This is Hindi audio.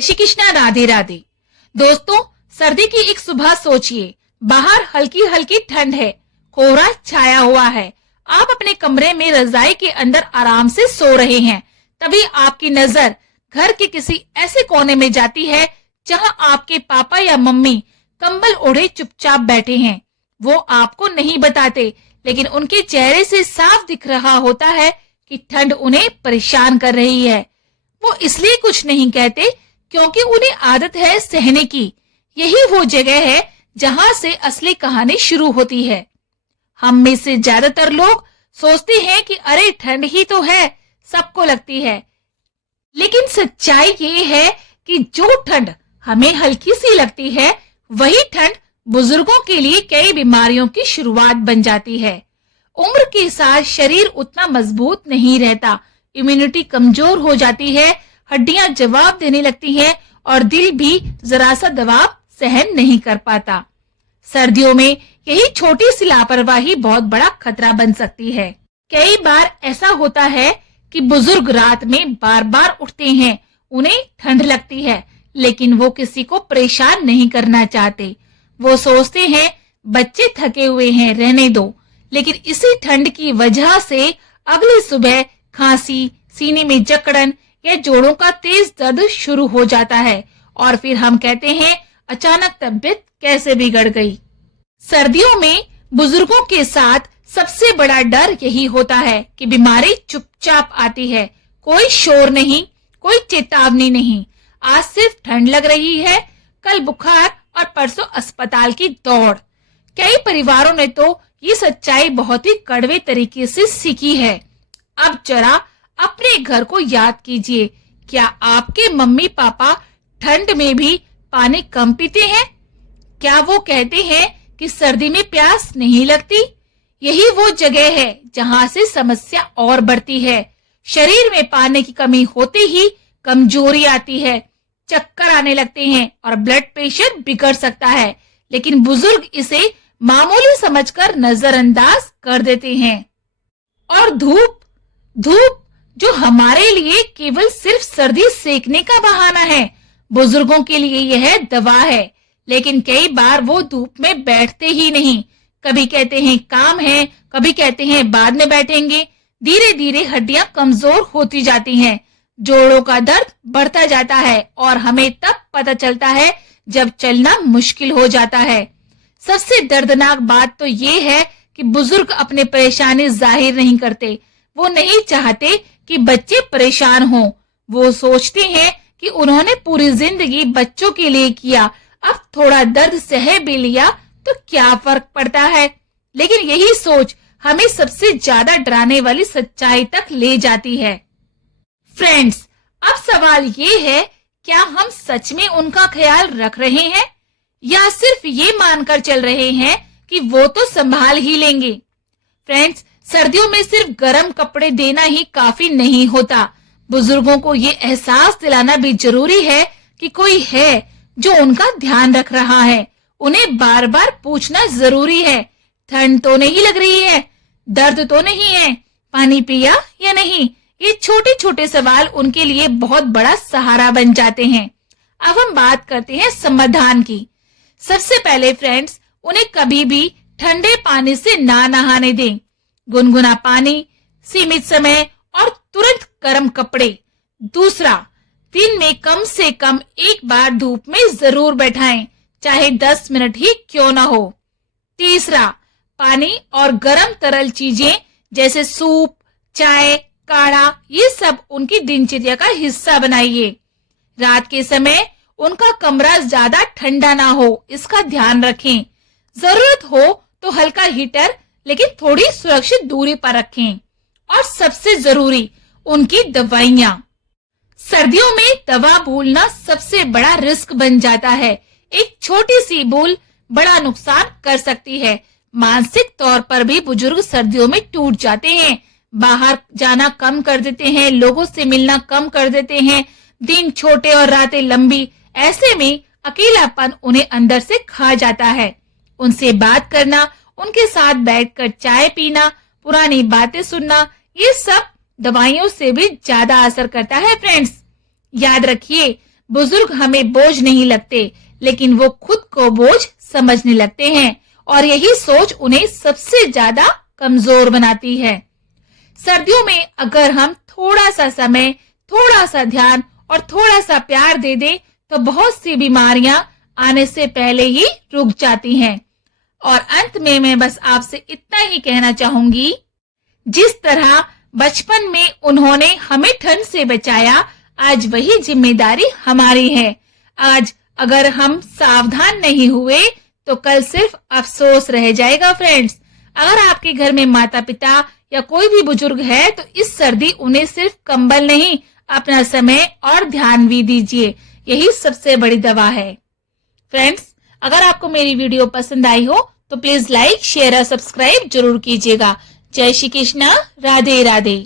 श्री कृष्णा, राधे राधे। दोस्तों, सर्दी की एक सुबह सोचिए, बाहर हल्की हल्की ठंड है, कोहरा छाया हुआ है, आप अपने कमरे में रजाई के अंदर आराम से सो रहे हैं। तभी आपकी नजर घर के किसी ऐसे कोने में जाती है जहां आपके पापा या मम्मी कंबल ओढ़े चुपचाप बैठे हैं। वो आपको नहीं बताते, लेकिन उनके चेहरे से साफ दिख रहा होता है कि ठंड उन्हें परेशान कर रही है। वो इसलिए कुछ नहीं कहते क्योंकि उन्हें आदत है सहने की। यही वो जगह है जहां से असली कहानी शुरू होती है। हम में से ज्यादातर लोग सोचते हैं कि अरे ठंड ही तो है, सबको लगती है। लेकिन सच्चाई ये है कि जो ठंड हमें हल्की सी लगती है, वही ठंड बुजुर्गों के लिए कई बीमारियों की शुरुआत बन जाती है। उम्र के साथ शरीर उतना मजबूत नहीं रहता, इम्यूनिटी कमजोर हो जाती है, हड्डियां जवाब देने लगती हैं और दिल भी जरा सा दबाव सहन नहीं कर पाता। सर्दियों में यही छोटी सी लापरवाही बहुत बड़ा खतरा बन सकती है। कई बार ऐसा होता है कि बुजुर्ग रात में बार बार उठते हैं, उन्हें ठंड लगती है, लेकिन वो किसी को परेशान नहीं करना चाहते। वो सोचते हैं बच्चे थके हुए हैं, रहने दो। लेकिन इसी ठंड की वजह से अगली सुबह खांसी, सीने में जकड़न या जोड़ों का तेज दर्द शुरू हो जाता है और फिर हम कहते हैं अचानक तबीयत कैसे बिगड़ गई। सर्दियों में बुजुर्गों के साथ सबसे बड़ा डर यही होता है कि बीमारी चुपचाप आती है, कोई शोर नहीं, कोई चेतावनी नहीं। आज सिर्फ ठंड लग रही है, कल बुखार और परसों अस्पताल की दौड़। कई परिवारों ने तो ये सच्चाई बहुत ही कड़वे तरीके से सीखी है। अब जरा अपने घर को याद कीजिए, क्या आपके मम्मी पापा ठंड में भी पानी कम पीते हैं? क्या वो कहते हैं कि सर्दी में प्यास नहीं लगती? यही वो जगह है जहां से समस्या और बढ़ती है। शरीर में पानी की कमी होते ही कमजोरी आती है, चक्कर आने लगते हैं और ब्लड प्रेशर बिगड़ सकता है। लेकिन बुजुर्ग इसे मामूली समझकर नजरअंदाज कर देते हैं। और धूप जो हमारे लिए केवल सिर्फ सर्दी सेकने का बहाना है, बुजुर्गों के लिए यह दवा है। लेकिन कई बार वो धूप में बैठते ही नहीं, कभी कहते हैं काम है, कभी कहते हैं बाद में बैठेंगे। धीरे धीरे हड्डियां कमजोर होती जाती हैं, जोड़ों का दर्द बढ़ता जाता है और हमें तब पता चलता है जब चलना मुश्किल हो जाता है। सबसे दर्दनाक बात तो ये है कि बुजुर्ग अपने परेशानी जाहिर नहीं करते। वो नहीं चाहते कि बच्चे परेशान हों। वो सोचते हैं कि उन्होंने पूरी जिंदगी बच्चों के लिए किया, अब थोड़ा दर्द सह भी लिया तो क्या फर्क पड़ता है। लेकिन यही सोच हमें सबसे ज्यादा डराने वाली सच्चाई तक ले जाती है। फ्रेंड्स, अब सवाल ये है, क्या हम सच में उनका ख्याल रख रहे हैं या सिर्फ ये मानकर चल रहे हैं कि वो तो संभाल ही लेंगे? फ्रेंड्स, सर्दियों में सिर्फ गर्म कपड़े देना ही काफी नहीं होता। बुजुर्गों को ये एहसास दिलाना भी जरूरी है कि कोई है जो उनका ध्यान रख रहा है। उन्हें बार बार पूछना जरूरी है, ठंड तो नहीं लग रही है, दर्द तो नहीं है, पानी पिया या नहीं। ये छोटे छोटे सवाल उनके लिए बहुत बड़ा सहारा बन जाते हैं। अब हम बात करते हैं समाधान की। सबसे पहले फ्रेंड्स, उन्हें कभी भी ठंडे पानी से ना नहाने दें। गुनगुना पानी, सीमित समय और तुरंत गर्म कपड़े। दूसरा, दिन में कम से कम एक बार धूप में जरूर बैठाएं, चाहे 10 मिनट ही क्यों ना हो। तीसरा, पानी और गर्म तरल चीजें जैसे सूप, चाय, काढ़ा, ये सब उनकी दिनचर्या का हिस्सा बनाइए। रात के समय उनका कमरा ज्यादा ठंडा ना हो, इसका ध्यान रखें। जरूरत हो तो हल्का हीटर, लेकिन थोड़ी सुरक्षित दूरी पर रखें। और सबसे जरूरी, उनकी दवाइयां। सर्दियों में दवा भूलना सबसे बड़ा रिस्क बन जाता है। एक छोटी सी भूल बड़ा नुकसान कर सकती है। मानसिक तौर पर भी बुजुर्ग सर्दियों में टूट जाते हैं, बाहर जाना कम कर देते हैं, लोगों से मिलना कम कर देते हैं, दिन छोटे और रातें लंबी। ऐसे में अकेलापन उन्हें अंदर से खा जाता है। उनसे बात करना, उनके साथ बैठकर चाय पीना, पुरानी बातें सुनना, ये सब दवाइयों से भी ज्यादा असर करता है। फ्रेंड्स, याद रखिए, बुजुर्ग हमें बोझ नहीं लगते, लेकिन वो खुद को बोझ समझने लगते हैं और यही सोच उन्हें सबसे ज्यादा कमजोर बनाती है। सर्दियों में अगर हम थोड़ा सा समय, थोड़ा सा ध्यान और थोड़ा सा प्यार दे दे तो बहुत सी बीमारियां आने से पहले ही रुक जाती हैं। और अंत में मैं बस आपसे इतना ही कहना चाहूंगी, जिस तरह बचपन में उन्होंने हमें ठंड से बचाया, आज वही जिम्मेदारी हमारी है। आज अगर हम सावधान नहीं हुए तो कल सिर्फ अफसोस रह जाएगा फ्रेंड्स। अगर आपके घर में माता पिता या कोई भी बुजुर्ग है तो इस सर्दी उन्हें सिर्फ कंबल नहीं, अपना समय और ध्यान भी दीजिए। यही सबसे बड़ी दवा है। फ्रेंड्स, अगर आपको मेरी वीडियो पसंद आई हो तो प्लीज लाइक, शेयर और सब्सक्राइब जरूर कीजिएगा। जय श्री कृष्णा, राधे राधे।